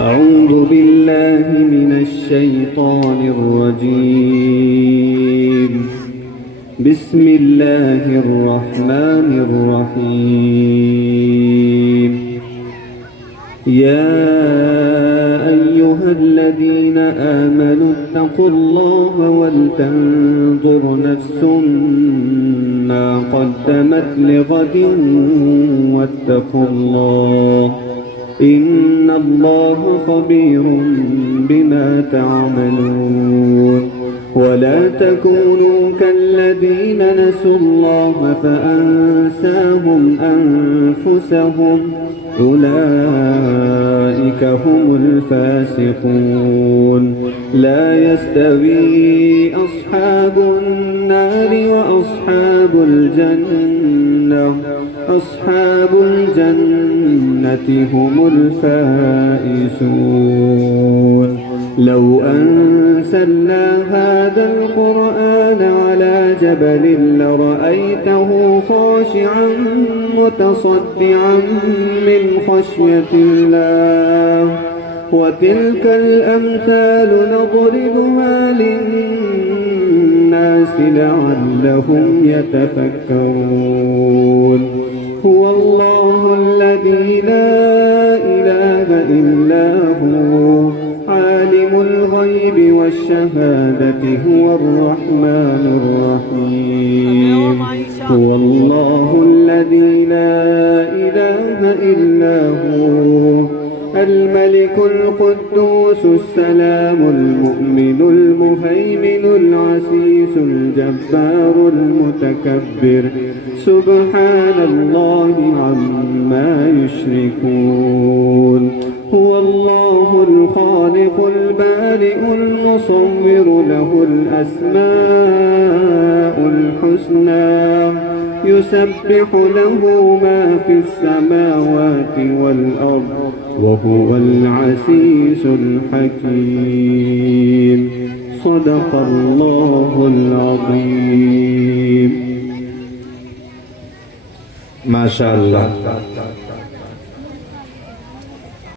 أعوذ بالله من الشيطان الرجيم. بسم الله الرحمن الرحيم. يا أيها الذين آمنوا اتقوا الله ولتنظر نفس ما قدمت لغد واتقوا الله إن الله خبير بما تعملون. ولا تكونوا كالذين نسوا الله فأنساهم أنفسهم أولئك هم الفاسقون. لا يستوي أصحاب النار وأصحاب الجنة أصحاب الجنة هم الفائزون. لو أنزلنا هذا القرآن على جبل لرأيته خاشعا متصدعا من خشية الله. وتلك الأمثال نضربها للناس لعلهم يتفكرون. هو الله الذي لا إله إلا هو عالم الغيب والشهادة هو الرحمن الرحيم. هو الله الذي لا إله إلا هو الملك القدوس السلام المؤمن المهيمن العزيز الجبار المتكبر سبحان الله عما يشركون. هو الله الخالق البارئ المصور له الأسماء الحسنى يسبح له ما في السماوات والأرض وهو العزيز الحكيم. صدق الله العظيم. ما شاء الله.